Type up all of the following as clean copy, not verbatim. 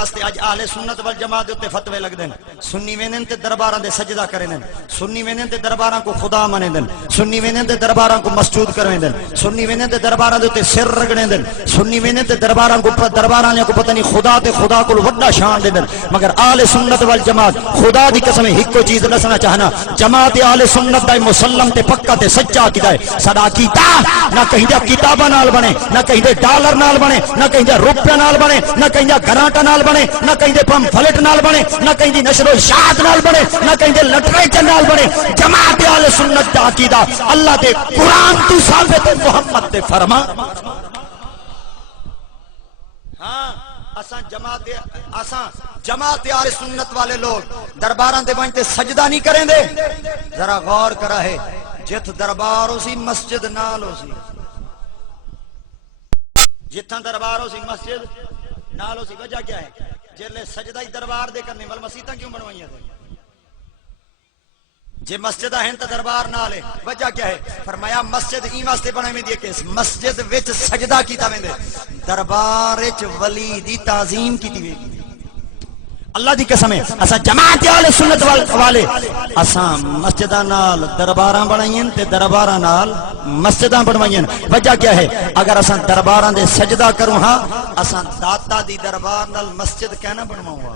واسطے اج اہل سنت والجماعت دے تے فتوی لگ دین سنی وینن تے درباراں دے سجدہ کرن سنی وینن تے درباراں کو خدا منن دین سنی وینن تے درباراں کو مسجود کرن دین سنی وینن تے درباراں دے تے سر رگڑن دین سنی وینن تے درباراں کو درباراں کو پتہ نہیں خدا تے خدا کو وڈا شان دین مگر اہل سنت والجماعت خدا دی قسم ایک چیز دسنا چاہنا جماعت اہل سنت دا مسلم تے پکا تے سچا عقیدہ ہے سدا عقیدہ نہ کہیں دے کتاباں نال بنے نہ کہیں دے ڈالر نال بنے نہ کہیں دے روپے نال بنے نہ کہیں دے گرانٹا نال بنے نہ کہیں دے پم فلٹ نال بنے نہ کہیں دی نشر و اشاعت نال بنے نہ کہیں دے لٹریچر نال بنے جماعت اہل سنت دا عقیدہ اللہ دے قرآن تو ثابت محمد تے فرما ہاں اساں جماعت اہل سنت والے لوگ درباراں دے وچ تے سجدہ نہیں کریں دے ذرا غور کرا ہے جت دربار ہو سی مسجد نال ہو سی جتھاں دربار ہو سی مسجد نال ہو سی وجہ کیا ہے جلے سجدہ ہی دربار دے کرنے وال مسجداں کیوں بنوائیاں تے جے مسجد ہیں تے دربار نال ہے وجہ کیا ہے فرمایا مسجد ای واسطے بنے میں دی کہ مسجد وچ سجدہ کیتا ویندے دربار وچ ولی دی تعظیم کیتی وے گی اللہ دی قسم ہے اساں جماعت اہل سنت والے اساں مسجداں نال درباراں بنائیں تے درباراں نال مسجداں بنوائیں وجہ کیا ہے اگر اساں درباراں دے سجدہ کروں ہاں اساں داتا دی دربار نال مسجد کہنا بنواؤں گا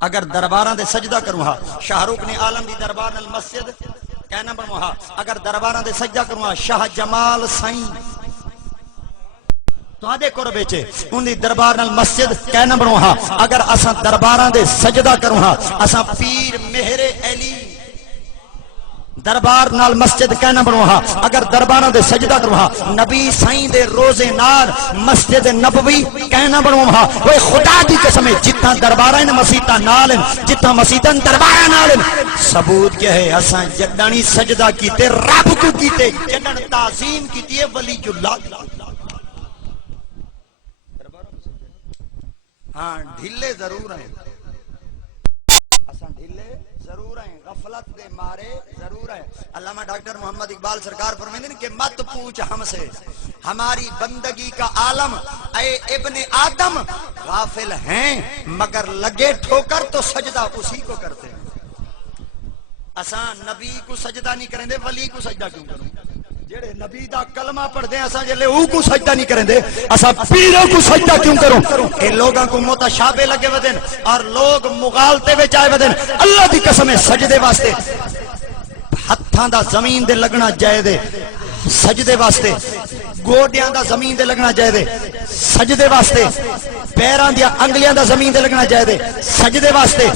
اگر درباراں دے سجدہ کروں ہاں شاہ رخ نے عالم دی دربار نال مسجد کہنا بنواؤں ہاں اگر درباراں دے سجدہ کروں ہاں شاہ جمال سائیں تو آدھے قربے چھے ان دی دربار نال مسجد کہنا بنو ہاں اگر اساں درباراں دے سجدہ کروں ہاں اساں پیر مہر علی دربار نال مسجد کہنا بنو ہاں اگر درباراں دے سجدہ کروں ہاں نبی سائیں دے روزے نال مسجد نبوی کہنا بنو ہاں وہ خدا دی قسم ہے جتنا درباراں مسیتاں نال جتنا مسیتاں درباراں نال ثبوت کیا ہے اساں جڈانی سجدہ کیتے رب کو کیتے جڈن تعظیم کیتی ہے ولی اللہ ہاں ڈھلے ضرور ہیں اساں ڈھلے ضرور ہیں غفلت دے مارے ضرور ہیں علامہ ڈاکٹر محمد اقبال سرکار فرمائیں کہ مت پوچھ ہم سے ہماری بندگی کا عالم اے ابن آدم غافل ہیں مگر لگے ٹھوکر تو سجدہ اسی کو کرتے ہیں اساں نبی کو سجدہ نہیں کریں دے ولی کو سجدہ کیوں کریں جڑے نبی دا کلمہ پڑھ دیں اساں جلے او کو سجدہ نہیں کریں دے اساں پیروں کو سجدہ کیوں کروں اے لوگاں کو متشابہ لگے ودن اور لوگ مغالطے وچ آئے ودن اللہ دی قسم ہے سجدے واسطے ہتھاں دا زمین دے لگنا جائے دے سجدے واسطے گوڈیاں دا زمین دے لگنا جائے دے سجدے واسطے پیراں دی انگلیاں دا زمین دے لگنا جائے دے سجدے واسطے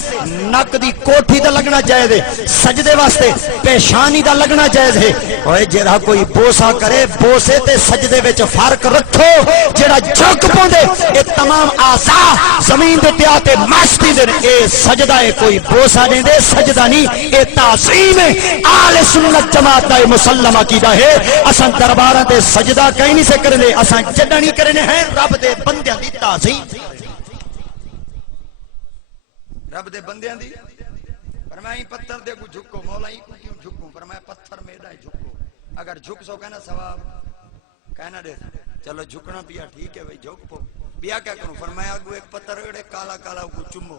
نک دی کوٹھی دا لگنا جائے دے سجدے واسطے پیشانی دا لگنا جائز ہے اوے جڑا کوئی بوسا کرے بوسے تے سجدے وچ فرق رکھو جڑا جھک پوندے اے تمام اعضاء زمین دے تے آتے مستی دے اے سجدہ ہے کوئی بوسا نہیں دے سجدہ نہیں اے تعظیم ہے اہل سنت جماعت دا مسلم عقیدہ ہے اساں درباراں تے سجدہ کہیں نہیں سے کرنے اساں جڑا نہیں کرنے ہیں رب دے بندیاں دی تعظیم رب دے بندیاں دی فرمایا پتھر دے کو جھکو مولا ہی کو کیوں جھکوں فرمایا پتھر میرا ہے جھکو اگر جھک سو کہنا ثواب کہنا دے چلو جھکنا پیا ٹھیک ہے بھائی جھک پو بیا کیا کروں فرمایا اگو ایک پتھر اڑے کالا کالا کو چمو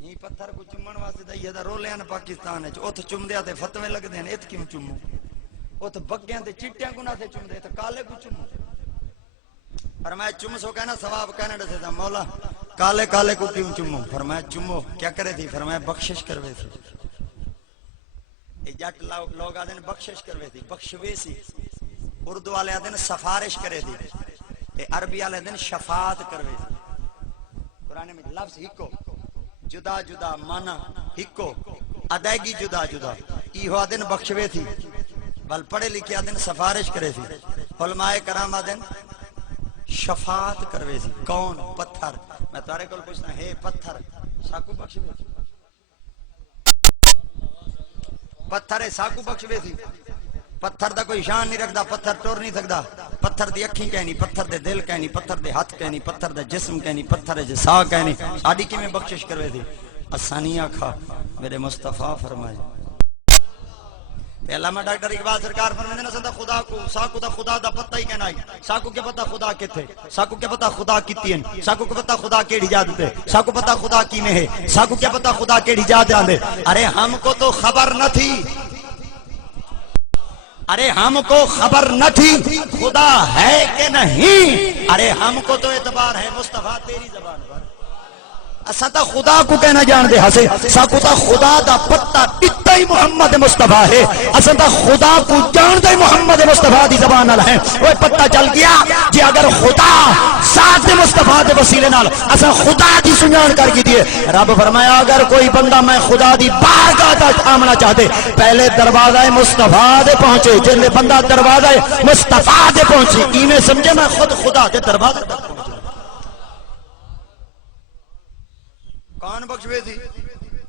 یہ پتھر کو چمن واسطے تے یہ رولے ان پاکستان وچ اوتھ چم دیا تے فتوی لگ دے ایت کیوں چمو اوتھ بگیاں تے چٹیاں کو نہ تے چم دے تے کالے کو چمو فرمایا چم سو کہنا ثواب کہنا دے تے مولا کالے کالے کو کیوں چمو فرمایا چمو کیا کرے تھی فرمایا بخشش کروے تھی جٹ لوگ آدھے بخشش کروے تھی بخشوے سی اردو والے آدھے سفارش کرے تھی عربی والے آدھے شفاعت کروے تھی قرآن میں لفظ ہکو جدا جدا مانا ہکو ادائیگی جدا جدا ایہو آدھے بخشوے تھی بل پڑھے لکھے آدھے سفارش کرے تھی علماء کرام آدھے شفاعت کروے تھی کون پتھر میں تارے کل پوچھنا ہے پتھر ساکو بخشوے تھی پتھر ہے ساکو بخشوے تھی پتھر دا کوئی شان نہیں رکھدا پتھر ٹور نہیں سکدا پتھر دی اکھیں کہنی پتھر دے دل کہنی پتھر دے ہاتھ کہنی پتھر دے جسم کہنی پتھر دے سا کہنی ساڈی کیویں بخشش کروے تھی اسانی آکھا میرے مصطفیٰ فرمائے تے علامہ ڈاکٹر اقبال سرکار فرماندے نے خدا کو ساکو دا خدا دا پتہ ہی کہنا ہے ساکو کیا پتہ خدا کتے ساکو کیا پتہ خدا کیتی ہیں ساکو کیا پتہ خدا کیڑی جات تے ساکو پتہ خدا کی میں ہے ساکو کیا پتہ خدا کیڑی جات آندے ارے ہم کو تو خبر نہ تھی ارے ہم کو خبر نہ تھی خدا ہے کہ نہیں ارے ہم کو تو اعتبار ہے مصطفیٰ تیری زبان پر اساں تا خدا کو کہنا جان دے ہسے ساکو تا خدا دا پتہ ٹٹا ہی محمد مصطفیٰ ہے اساں تا خدا کو جان دے محمد مصطفیٰ دی زبان نال ہے وہ پتہ چل گیا جی اگر خدا ذات مصطفیٰ دے وسیلے نال اساں خدا دی سنجان کر کی دیے رب فرمایا اگر کوئی بندہ میں خدا دی بارگاہ تک آمنا چاہتے پہلے دروازہ مصطفیٰ دے پہنچے جلے بندہ دروازہ مصطفیٰ دے پہنچے ایویں سمجھے میں خود خدا دے دروازے تک پہنچا کون بخشوے تھی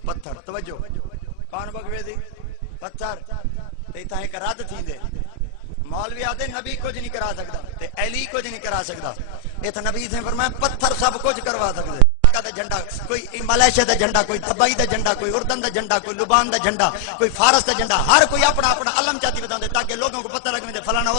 پتھر توجہ کون بخشوے تھی پتھر تے ایک رد تھی دے مولوی آدھے نبی کچھ نہیں کرا سکتا تے علی کچھ نہیں کرا سکتا ایتھا نبی سے فرمایا پتھر سب کچھ کروا سکتے دا جھنڈا کوئی ملیشیا دا جھنڈا کوئی دبئی دا جھنڈا کوئی اردن دا جھنڈا کوئی لبنان دا جھنڈا کوئی فارس دا جھنڈا ہر کوئی اپنا اپنا علم چاہتی بتا دے تاکہ لوگوں کو پتہ لگے فلانا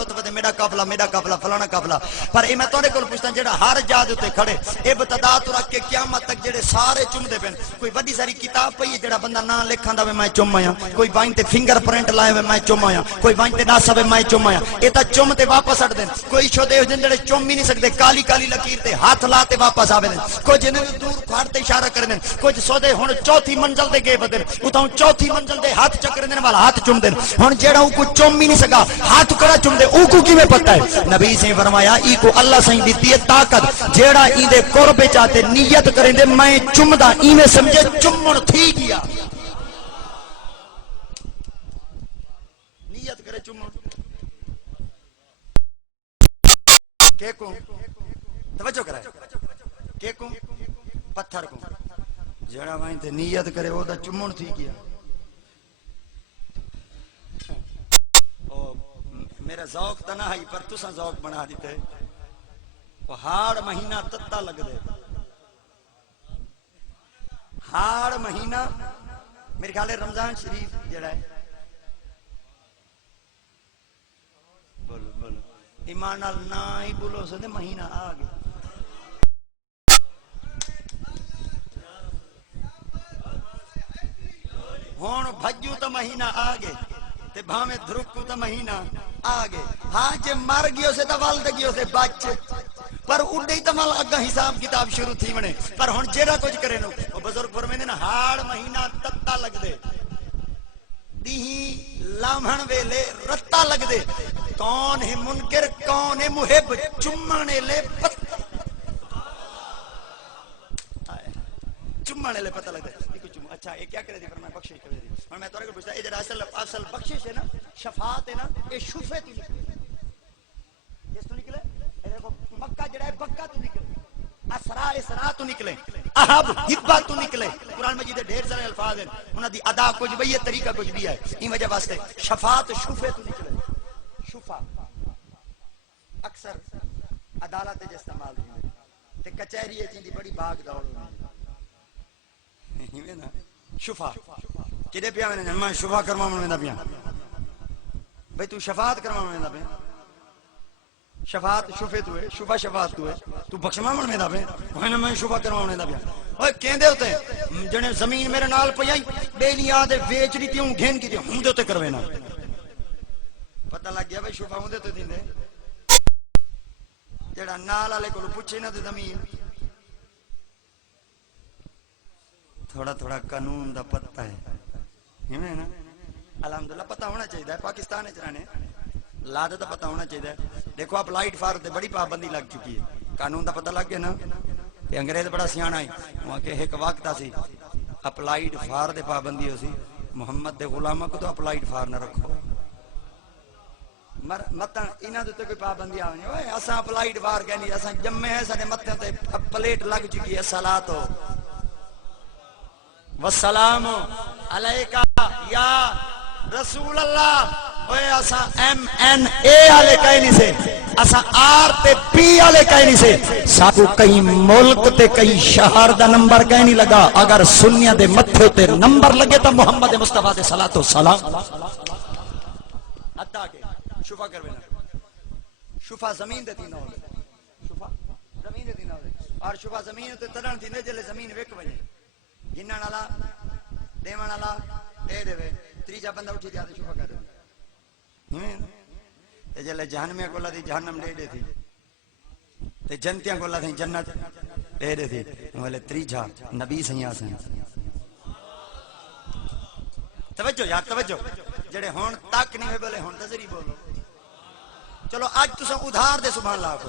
اتودے میرا قافلہ فلانا قافلہ پر اے میں تواڈے کول پوچھدا جڑا ہر جا دے تے کھڑے ابتدا تو رکھ کے قیامت تک جڑے سارے چومدے پن کوئی بڑی ساری کتاب پئی جڑا بندہ نام لکھاندا وے میں چوم آیا کوئی وائن تے فنگر پرنٹ لائے وے میں چوم آیا کوئی وائن تے ناسا وے میں چوم آیا اے تا چوم تے واپس ہٹ دین کوئی شو دے جڑے چوم ہی نہیں سکدے کالی کالی لکیر تے ہاتھ لا تے واپس آوے کوئی جن دور پھاڑتے اشارہ کرنے کچھ سودے ہن چوتھی منزل دے گئے بدن اتاں چوتھی منزل دے ہاتھ چکر دین والا ہاتھ چوم دین ہن جیڑا او کو چوم ہی نہیں سکا ہاتھ کڑا چوم دے او کو کیویں پتہ ہے نبی سے فرمایا ای کو اللہ سائیں دتی ہے طاقت جیڑا این دے قرب چاہتے نیت کریں دے میں چومدا ایویں سمجھے چومن تھی گیا نیت کرے چومن کہ کو توجہ کرے کہ کو پتھر کو جڑا وائن تے نیت کرے او دا چمن تھی گیا او میرا ذوق تے نہ ہے پر تساں ذوق بنا دیتے او ہاڑ مہینہ تتا لگ دے ہاڑ مہینہ میرے خیال ہے رمضان شریف جڑا ہے بولو بولو ایمان نال نہ ہی بولو سدے مہینہ آ گیا ہون بھجو تو مہینہ آگے تے بھامے دھرکو تو مہینہ آگے ہاں جے مر گیو سے تو والد گیو سے بچ پر اڈے ہی تو مال اگا حساب کتاب شروع تھی ونے پر ہون جیڑا کچھ کرے نو وہ بزرگ فرمائے نا ہاڑ مہینہ تتا لگ دے دیہی لامہن ویلے رتا لگ دے کون ہے منکر کون ہے محب چمانے لے چمانے لے پتہ لگ دے اچھا یہ کیا کرے دی فرمایا بخشش کرے دی اور میں تورے کو پوچھتا ہے یہ جڑا اصل بخشش ہے نا شفاعت ہے نا یہ شفے تو نکلے کس تو نکلے اے دیکھو مکہ جڑا ہے بکہ تو نکلے اسرا اسرا تو نکلے احب ہبہ تو نکلے قرآن مجید ڈھیر سارے الفاظ ہیں انہاں دی ادا کچھ بھی ہے طریقہ کچھ بھی ہے این وجہ واسطے شفاعت شفے تو نکلے شفا اکثر عدالت دے استعمال ہوندے تے کچہری وچ دی بڑی بھاگ دوڑ ہوندی نا شفا کدے پیا میں شفا کرواون ویندا پیا بھئی تو شفاعت کرواون ویندا پیا شفاعت شفے تو ہے شفا شفاعت تو ہے تو بخشواون ویندا پیا میں شفا کرواون ویندا پیا اوے کہندے ہوتے جنے زمین میرے نال پئی بیلیاں دے ویچ دی تیوں گھن کی ہوں دے تے کروینا پتہ لگ گیا بھئی شفا ہوں دے تے دیندے جڑا نال والے کولوں پوچھے نہ تے زمین تھوڑا تھوڑا قانون دا پتہ ہے نا الحمدللہ پتہ ہونا چاہیے ہے پاکستان وچ رہنے لاد دا پتہ ہونا چاہیے دیکھو اپ لائٹ فار تے بڑی پابندی لگ چکی ہے قانون دا پتہ لگ گیا نا تے انگریز بڑا سیاںا ہے وہاں کے ایک وقت اسی اپ لائٹ فار دے پابندی ہو سی محمد دے غلاماں کو تو اپ لائٹ فار نہ رکھو مت انہاں دے تے کوئی پابندی آونی اوئے اساں اپ لائٹ فار کہنی اساں جمے ہیں ساڈے متھے تے پلیٹ لگ چکی ہے صلاۃ والسلام علیکہ یا رسول اللہ اوے اسا MNA والے کہیں نہیں سے اسا R تے P والے کہیں نہیں سے ساکو کئی ملک تے کئی شہر دا نمبر کہیں نہیں لگا اگر سنیاں دے متھے تے نمبر لگے تو محمد مصطفیٰ دے صلاۃ و سلام حتا کہ شفا کر بینا شفا زمین دے تھی نہ ہو شفا زمین دے تھی نہ ہو اور شفا زمین تے ترن تھی نے جلے زمین وک وجے گنن والا دیون والا دے دے تیجا بندہ اٹھی جا تے شفا کر دے تے جلے جہنمیاں کو دی جہنم دے دے تھی تے جنتیاں کو دی جنت دے دے تھی والے تیجا نبی سیاں سے توجہ یار توجہ جڑے ہون تک نہیں ہوئے بولے ہون تے ذری بولو چلو آج تساں ادھار دے سبحان اللہ کو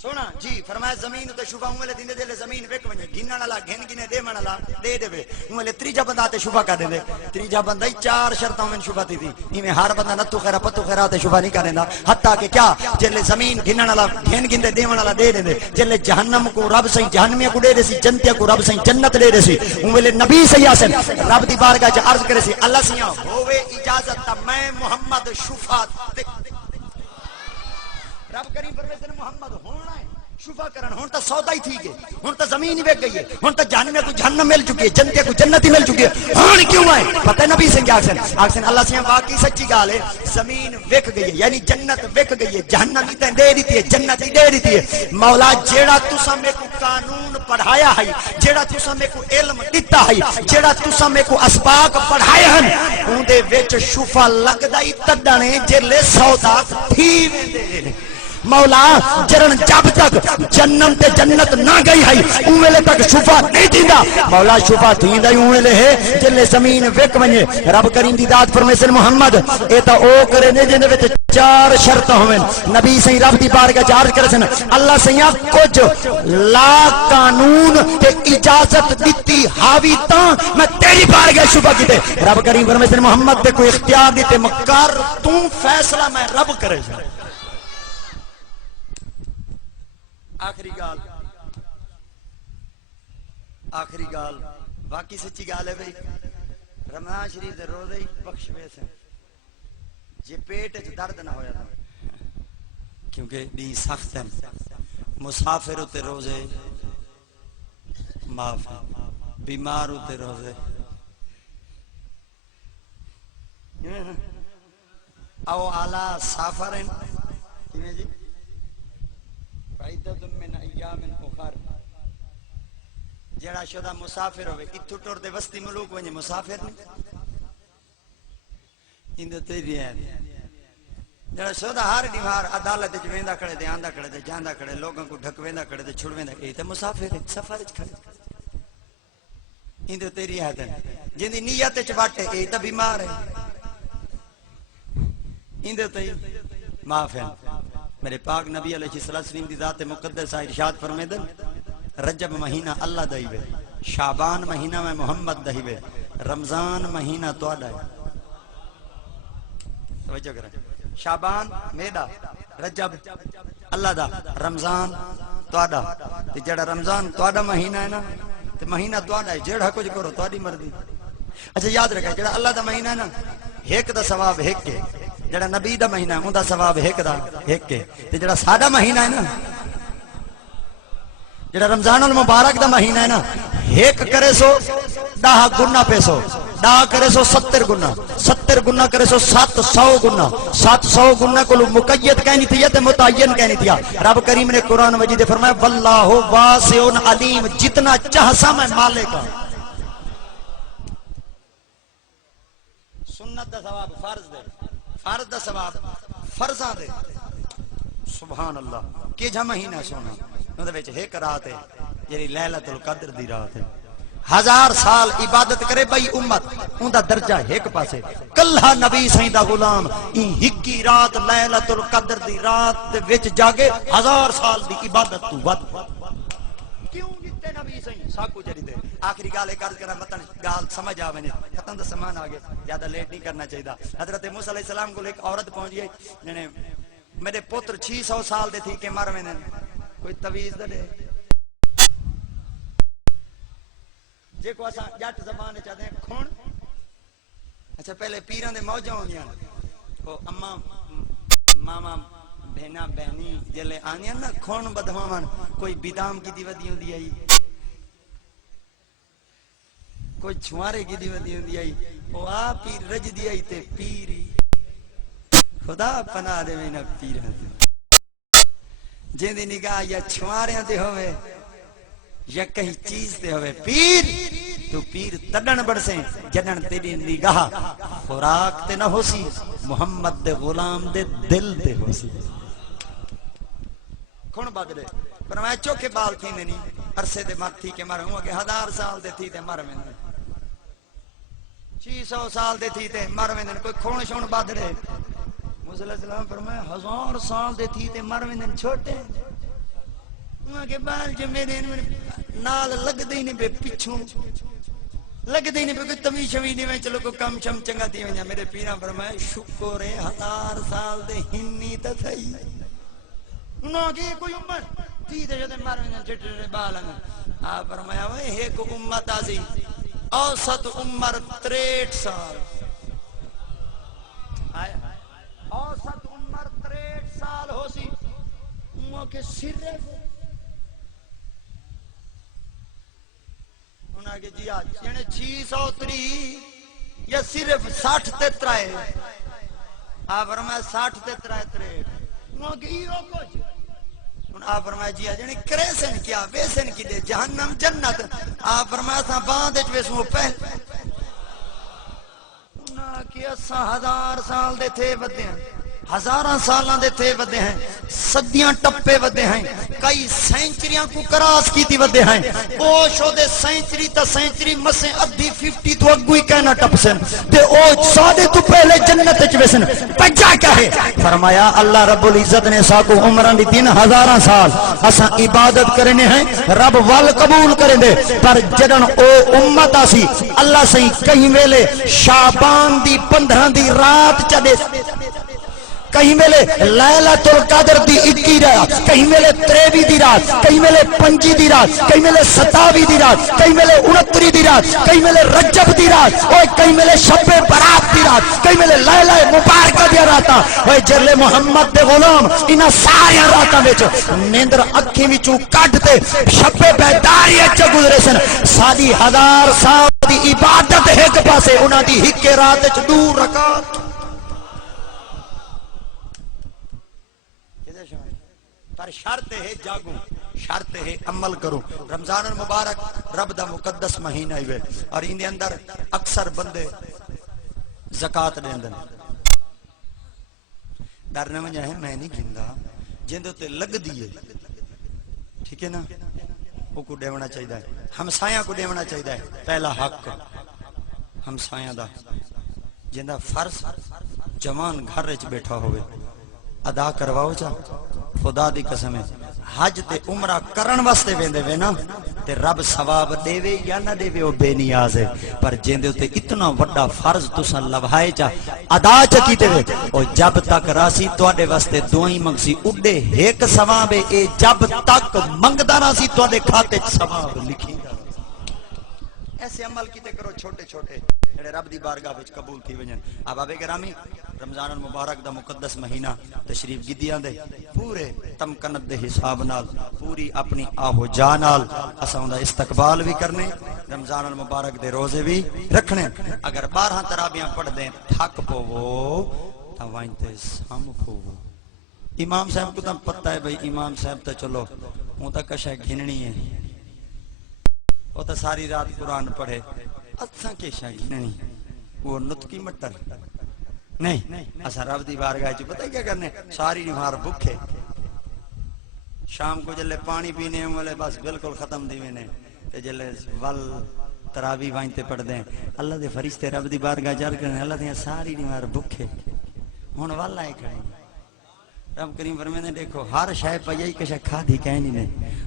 سونا جی فرمایا زمین تے شفا ہوں دین دے زمین وک ونجے گنن والا گھن گنے دے من والا دے دے ہوں تیجا بندہ تے شفا کر دے تیجا بندہ ہی 4 شرطاں میں شفا دی تھی ایویں ہر بندہ نتو خیر پتو خیر تے شفا نہیں کریندا حتا کہ کیا جلے زمین گنن والا گھن گندے دیون والا دے دے جلے جہنم کو رب سیں جہنمیاں کو دے دے سی جنتیاں کو رب سیں جنت دے دے سی ہوں نبی سیاں سے رب دی بارگاہ وچ عرض کرے سی اللہ سیاں ہوے اجازت تا میں محمد شفا رب کریم پرویزر محمد ہونا ہے شفا کرن ہون تا سودا ہی تھی گئے ہون تا زمین ہی بیک گئی ہے ہون تا جہنم کو جہنم مل چکی ہے جنت کو جنت ہی مل چکی ہے ہون کیوں آئے پتہ نبی سے آکسن اللہ سے واقعی سچی گال ہے زمین وک گئی ہے یعنی جنت وک گئی ہے جہنم ہی تے دے دیتی ہے جنت ہی دے دیتی ہے مولا جیڑا تساں میں کو قانون پڑھایا ہے جیڑا تساں میں کو علم دیتا ہے جیڑا تساں میں کو اسباق پڑھایا ہیں اون دے وچ شفا لگدا ہی تڈنے جلے سودا تھی ویندے مولا جرن جب تک جنم تے جنت نہ گئی ہے اوویلے تک شفا نہیں دیندا مولا شفا دیندا ہی اوویلے ہے جلے زمین وک ونجے رب کریم دی ذات فرمیسن محمد اے تا او کرے نے جن وچ 4 شرط ہوویں نبی سی رب دی بارگاہ چارج کرے سن اللہ سیاں کچھ لا قانون تے اجازت دتی حاوی تا میں تیری بارگاہ شفا کیتے رب کریم فرمیسن محمد تے کوئی اختیار دیتے مکر تو فیصلہ میں رب کرے سن آخری گال باقی سچی گال ہے بھئی رمضان شریف دے روزے ہی بخش ویس ہیں جے پیٹ وچ درد نہ ہویا تھا کیونکہ دی سخت ہیں مسافر ہوتے روزے معاف ہیں بیمار ہوتے روزے او اعلی سافر ہیں کیویں جی فائدہ من ایام اخر جڑا شدہ مسافر ہوئے اتھو ٹور دے وسطی ملوک ونجے مسافر نہیں اندھو تیری ہے جڑا شدہ ہر دیوار عدالت جو ویندہ کھڑے دے آندہ کھڑے دے جاندہ کھڑے لوگوں کو ڈھک ویندہ کھڑے دے چھوڑ ویندہ اے تے مسافر ہے سفر اچ کھڑے اندھو تیری ہے جن دی نیت اچ باٹے اے تے بیمار ہے اندھو تیری معاف ہے میرے پاک نبی علیہ السلام دی ذات مقدس ارشاد فرمیدن رجب مہینہ اللہ دائیوے شعبان مہینہ میں محمد دائیوے رمضان مہینہ توڑا ہے توجہ کریں شعبان میدہ رجب اللہ دا رمضان توڑا تے جڑا رمضان توڑا مہینہ ہے نا تے مہینہ توڑا ہے جڑا کچھ کرو توڑی مردی اچھا یاد رکھا جڑا اللہ دا مہینہ ہے نا ایک دا ثواب ایک کے جڑا نبی دا مہینہ ہے اوندا ثواب ایک دا ایک کے تے جڑا سادہ مہینہ ہے نا جڑا رمضان المبارک دا مہینہ ہے نا ایک کرے سو 10 گنا پیسو 10 کرے سو 70 گنا 70 گنا کرے سو 700 گنا 700 گنا کو مقید کہنی تھی تے متعین کہنی تھی رب کریم نے قرآن مجید فرمایا واللہ واسع علیم جتنا چاہسا میں مالک ہوں سنت دا ثواب فرض دے فرض دا ثواب فرضاں دے سبحان اللہ کہ جا مہینہ سونا اندے وچ ایک رات ہے جڑی لیلۃ القدر دی رات ہے 1000 سال عبادت کرے بھائی امت اوندا درجہ ایک پاسے کلہ نبی سائیں دا غلام این ہکی رات لیلۃ القدر دی رات دے وچ جاگے 1000 سال دی عبادت تو ود کیوں جتے نبی سائیں ساکو جڑی دے آخری گال ایک عرض کرا متن گال سمجھ آوے نے ختم دا سامان آ گیا زیادہ لیٹ نہیں کرنا چاہیے حضرت موسیٰ علیہ السلام کو ایک عورت پہنچ گئی نے میرے پتر 600 سال دے تھی کہ مر ویندے کوئی تویز دے جے کو اساں جٹ زبان چاہتے ہیں کھون اچھا پہلے پیران دے موجہ ہوندیاں وہ اما ماما بہنا بہنی جلے آنیاں نا کھون بدھوامان کوئی بیدام کی دیوہ دیوں دی آئی کوئی چھوارے کی دیوہ دیوں دی آئی وہ آ پیر رج دی آئی تے پیری خدا پناہ دے میں نہ پیران دے جن دی نگاہ یا چھواریاں دے ہوئے یا کہیں چیز دے ہوئے پیر تو پیر تڈن بڑھ سے جنن تیری نگاہ خوراک تے نہ ہو سی محمد دے غلام دے دل دے ہو سی کون بدلے پر میں چوکے بال تھی نہیں عرصے دے مر تھی کہ مر ہوں کہ 1000 سال دے تھی تے مر میں 600 سال دے تھی تے مر میں کوئی کھون شون بدلے موسیٰ علیہ السلام فرمایا 1000 سال دے تھی تے مر میں چھوٹے وہاں کے بال جو میرے نال لگ دے نہیں بے پچھوں لگ دے نہیں بے کوئی تمی شوی نہیں میں چلو کوئی کم شم چنگا تھی ونجا میرے پیران فرمایا شکر 1000 سال دے ہنی تا تھائی انہوں کی کوئی امت تھی تے جو تے مر میں چھٹے بالا آپ فرمایا وہ ایک امت آزی اوسط عمر 63 سال اوسط عمر 63 سال ہو سی انہوں کے صرف انہوں کے جی آج یعنی 603 یا صرف 60 تے ترائے آپ فرمایا 60 تے ترائے 63 انہوں کے ہی ہو کچھ آپ فرمایا جی آج یعنی کریسن کیا ویسن کی دے جہنم جنت آپ فرمایا تھا باندھ ویسن وہ پہل انہوں کی 1000 سال دے تھے بدے ہیں 1000 سالان دے تھے ودے ہیں صدیاں ٹپے ودے ہیں کئی سینچریاں کو کراس کی تھی ودے ہیں او شو دے سینچری تا سینچری مسیں ادھی 50 تو اگوئی کہنا ٹپسن تے او سادے تو پہلے جنت چویسن پجا کیا ہے فرمایا اللہ رب العزت نے ساکو عمران دی 3000 سال اساں عبادت کرنے ہیں رب وال قبول کریں دے پر جدن او امت آسی اللہ سے کہیں ویلے شعبان دی 15 دی رات چڑے کہیں ملے لیلۃ القدر دی 21 رات کہیں ملے 23 دی رات کہیں ملے 25 دی رات کہیں ملے 27 دی رات کہیں ملے 29 دی رات کہیں ملے رجب دی رات اور کہیں ملے شب برات دی رات کہیں ملے لیلہ مبارکہ دی رات اور جرلے محمد دے غلام انہاں سارے راتاں وچ نیندر اکھیں وچوں کڈ تے شب بیداری وچ گزرے سن ساری 1000 سال دی عبادت ایک پاسے انہاں دی ایک رات وچ 2 رکعت پر شرط ہے جاگوں شرط ہے عمل کروں رمضان المبارک رب دا مقدس مہینہ ہوئے اور ان دے اندر اکثر بندے زکاة دیں دن ڈرنے میں جائے میں نہیں گھندہ جن دے لگ دیئے ٹھیک ہے نا وہ کو دیونا چاہیے ہے ہمسایاں کو دیونا چاہیے ہے پہلا حق ہمسایاں دا جن دا فرض جوان گھر رچ بیٹھا ہوئے ادا کرواؤ چاہ خدا دی قسم ہے حج تے عمرہ کرن واسطے ویندے وے نا تے رب ثواب دے وے یا نہ دے وے وہ بے نیاز ہے پر جیندے تے اتنا وڈا فرض تساں لوہائے چا ادا چا کیتے وے اور جب تک راسی تواڈے واسطے دعائیں منگسی اڈے ایک ثواب اے جب تک منگدا راسی تواڈے کھاتے ثواب لکھی ایسے عمل کیتے کرو چھوٹے چھوٹے جڑے رب دی بارگاہ وچ قبول تھی ونجن احباب گرامی رمضان المبارک دا مقدس مہینہ تشریف گدیاں دے پورے تمکنت دے حساب نال پوری اپنی آہو جا نال اساں دا استقبال بھی کرنے رمضان المبارک دے روزے بھی رکھنے اگر 12 تراویحاں پڑھ دیں تھک پوو تا وائنتے سام پوو امام صاحب کو تو پتہ ہے بھئی امام صاحب تا چلو ہوں تا کشا گھننی ہے وہ تو ساری رات قرآن پڑھے اتھاں کے شاہ گھننی وہ نتکی مٹر نہیں اسا رب دی بارگاہ چ پتہ کیا کرنے ساری نہار بھوکے شام کو جلے پانی پینے والے بس بالکل ختم دی وینے تے جلے ول تراوی وائنتے پڑھ دیں اللہ دے فرشتے رب دی بارگاہ جار کرنے اللہ دے ساری نہار بھوکے ہن ول آئے کھڑے رب کریم فرماتے ہیں دیکھو ہر شے پئی کچھ کھادی کہیں نہیں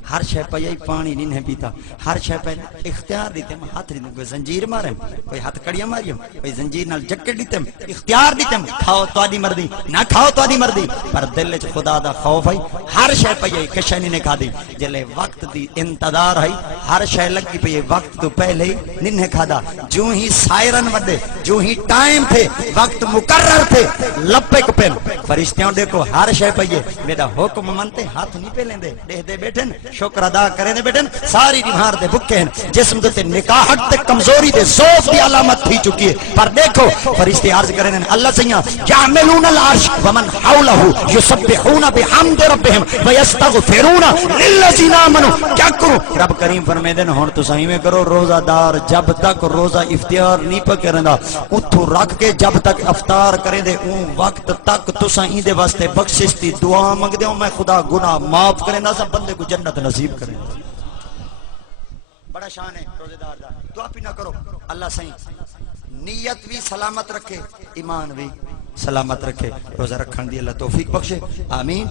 ہر شے پئی پانی نہیں پیتا ہر شے پہ اختیار دیتے ہاتھ دیتے کوئی زنجیر مارے کوئی ہاتھ کڑیاں ماری کوئی زنجیر نال جکٹ دیتے اختیار دیتے کھاؤ تہاڈی مرضی نہ کھاؤ تہاڈی مرضی پر دل وچ خدا دا خوف ہے ہر شے پئی کچھ نہیں کھادی جلے وقت دی انتظار ہے ہر شے لگی پئی وقت تو پہلے ہی نہیں کھادا جو ہی سائرن وڈے جو ہی ٹائم تھے وقت مقرر تھے لپے کو پین فرشتیاں دیکھو ہر شے پئیے میرا حکم منتے ہاتھ نہیں پہ لیندے دے دے بیٹھن شکر ادا کریں دے بیٹھن ساری بیمار دے بھکے ہیں جسم دے نکاحت تے کمزوری دے ضعف دی علامت تھی چکی ہے پر دیکھو فرشتے عرض کریں اللہ سیاں یعملون العرش ومن حوله یسبحون بحمد ربهم ویستغفرون للذین آمنوا کیا کروں رب کریم فرمائے دے ہن تو صحیح میں کرو روزہ دار جب تک روزہ افطار نہیں پکے رہندا اتھوں رکھ کے جب تک افطار کریں دے اون وقت تک تساں این دے واسطے بخشش دی دعا منگ دیو میں خدا گناہ معاف کرے نا سب بندے کو جنت نصیب کرے بڑا شان ہے روزے دار دا دعا بھی نہ کرو اللہ صحیح نیت بھی سلامت رکھے ایمان بھی سلامت رکھے روزہ رکھن دی اللہ توفیق بخشے آمین